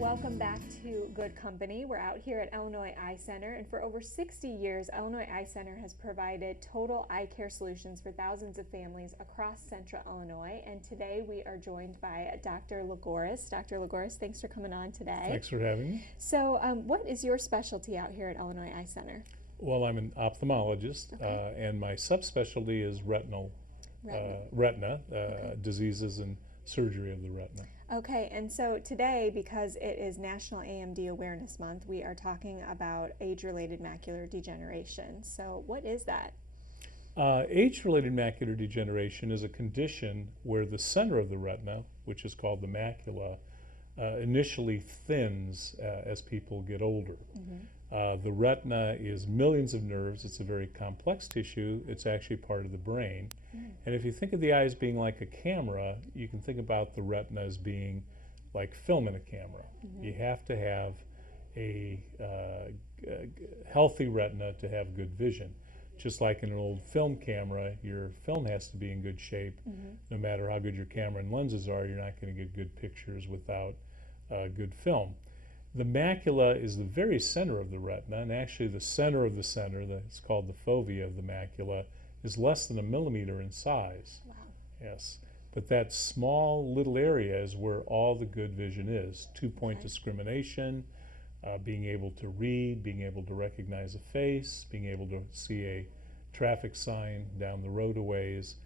Welcome back to Good Company. We're out here at Illinois Eye Center, and for over 60 years, Illinois Eye Center has provided total eye care solutions for thousands of families across central Illinois. And today we are joined by Dr. Lagouros. Dr. Lagouros, thanks for coming on today. Thanks for having me. So what is your specialty out here at Illinois Eye Center? Well, I'm an ophthalmologist, and my subspecialty is retina diseases and surgery of the retina. Okay, and so today, because it is National AMD Awareness Month, we are talking about age-related macular degeneration. So what is that? Age-related macular degeneration is a condition where the center of the retina, which is called the macula, initially thins as people get older. The retina is millions of nerves. It's a very complex tissue. It's actually part of the brain. And if you think of the eye as being like a camera, you can think about the retina as being like film in a camera. You have to have a healthy retina to have good vision. Just like in an old film camera, your film has to be in good shape. No matter how good your camera and lenses are, you're not going to get good pictures without good film. The macula is the very center of the retina, and actually the center of the center, it's called the fovea of the macula, is less than 1 millimeter in size. Wow. Yes, but that small little area is where all the good vision is. Two-point discrimination, being able to read, being able to recognize a face, being able to see a traffic sign down the road a ways.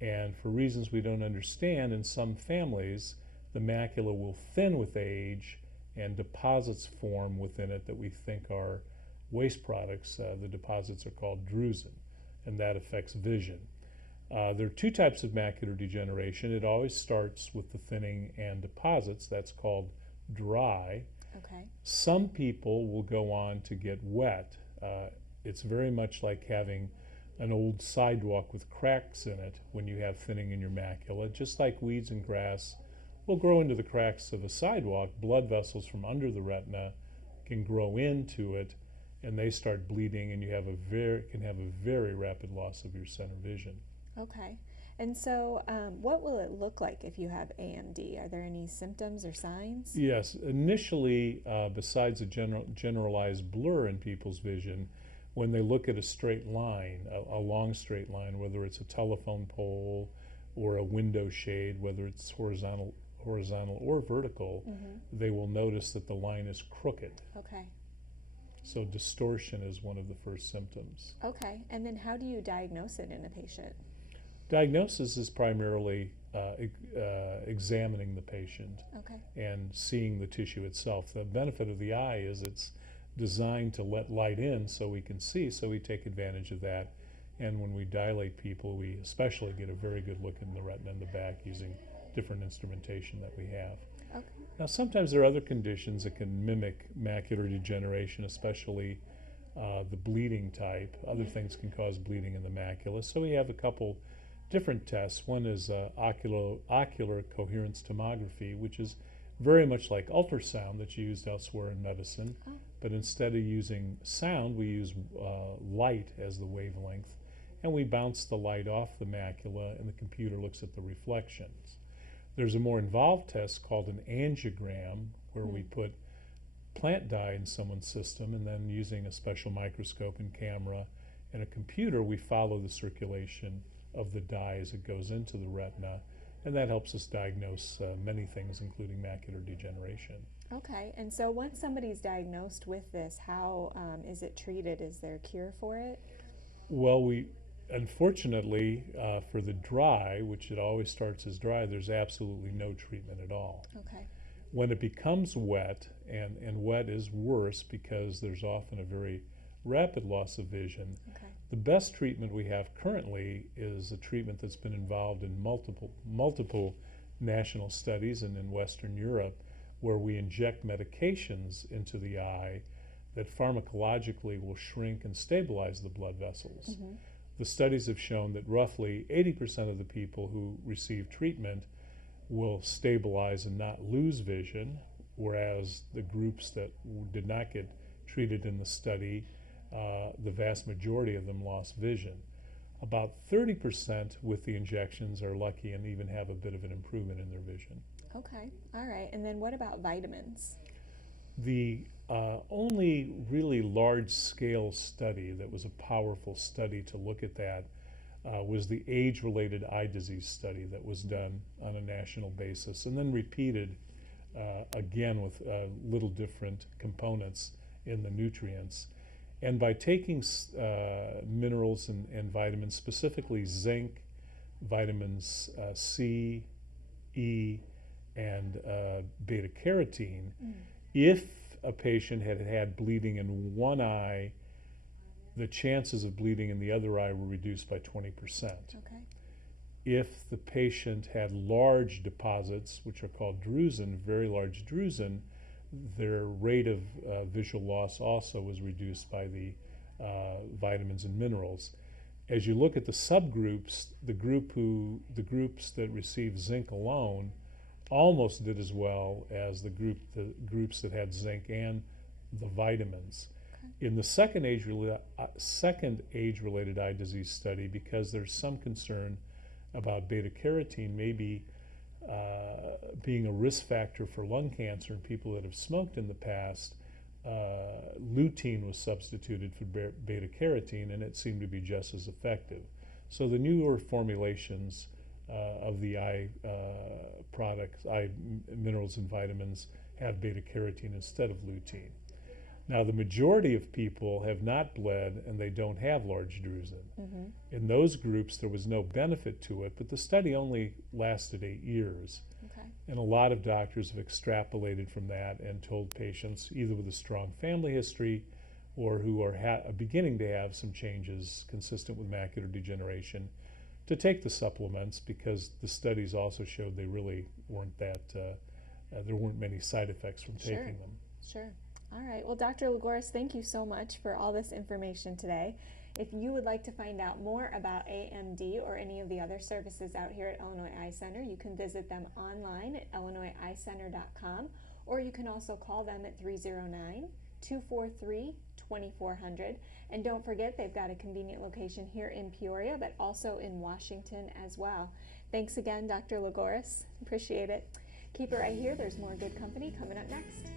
And for reasons we don't understand, in some families, the macula will thin with age and deposits form within it that we think are waste products. The deposits are called drusen, and that affects vision. There are two types of macular degeneration. It always starts with the thinning and deposits. That's called dry. Okay. Some people will go on to get wet. It's very much like having an old sidewalk with cracks in it when you have thinning in your macula. Just like weeds and grass will grow into the cracks of a sidewalk, blood vessels from under the retina can grow into it, and they start bleeding, and you can have a very rapid loss of your center vision. Okay. And so what will it look like if you have AMD? Are there any symptoms or signs? Yes. Initially, besides a generalized blur in people's vision, when they look at a straight line, a long straight line, whether it's a telephone pole or a window shade, whether it's horizontal or vertical, they will notice that the line is crooked. Okay. So distortion is one of the first symptoms. Okay. And then how do you diagnose it in a patient? Diagnosis is primarily examining the patient and seeing the tissue itself. The benefit of the eye is it's designed to let light in so we can see, so we take advantage of that. And when we dilate people, we especially get a very good look in the retina in the back using different instrumentation that we have. Okay. Now, sometimes there are other conditions that can mimic macular degeneration, especially the bleeding type. Other things can cause bleeding in the macula. So we have a couple different tests. One is ocular coherence tomography, which is very much like ultrasound that's used elsewhere in medicine. But instead of using sound, we use light as the wavelength. And we bounce the light off the macula, and the computer looks at the reflections. There's a more involved test called an angiogram, where we put plant dye in someone's system, and then using a special microscope and camera and a computer, we follow the circulation of the dye as it goes into the retina, and that helps us diagnose many things, including macular degeneration. Okay, and so once somebody's diagnosed with this, how is it treated? Is there a cure for it? Well, unfortunately, for the dry, which it always starts as dry, there's absolutely no treatment at all. Okay. When it becomes wet, and wet is worse because there's often a very rapid loss of vision, the best treatment we have currently is a treatment that's been involved in multiple national studies and in Western Europe, where we inject medications into the eye that pharmacologically will shrink and stabilize the blood vessels. The studies have shown that roughly 80% of the people who receive treatment will stabilize and not lose vision, whereas the groups that did not get treated in the study, the vast majority of them lost vision. About 30% with the injections are lucky and even have a bit of an improvement in their vision. Okay, all right. And then what about vitamins? The only really large-scale study that was a powerful study to look at that was the age-related eye disease study that was done on a national basis and then repeated again with little different components in the nutrients. And by taking minerals and vitamins, specifically zinc, vitamins C, E, and beta carotene, if a patient had had bleeding in one eye, the chances of bleeding in the other eye were reduced by 20%. Okay. If the patient had large deposits, which are called drusen, very large drusen, their rate of visual loss also was reduced by the vitamins and minerals. As you look at the subgroups, the groups that received zinc alone almost did as well as the groups that had zinc and the vitamins. Okay. In the second age-related eye disease study, because there's some concern about beta carotene maybe being a risk factor for lung cancer in people that have smoked in the past, lutein was substituted for beta carotene, and it seemed to be just as effective. So the newer formulations of the eye products, eye minerals and vitamins, have beta carotene instead of lutein. Now, the majority of people have not bled and they don't have large drusen. In those groups, there was no benefit to it, but the study only lasted 8 years. Okay. And a lot of doctors have extrapolated from that and told patients, either with a strong family history or who are beginning to have some changes consistent with macular degeneration, to take the supplements, because the studies also showed they really weren't that, there weren't many side effects from taking them. Sure. All right. Well, Dr. Lagouros, thank you so much for all this information today. If you would like to find out more about AMD or any of the other services out here at Illinois Eye Center, you can visit them online at illinoiseyecenter.com, or you can also call them at 309-243-2400. And don't forget, they've got a convenient location here in Peoria, but also in Washington as well. Thanks again, Dr. Lagouros. Appreciate it. Keep it right here. There's more good company coming up next.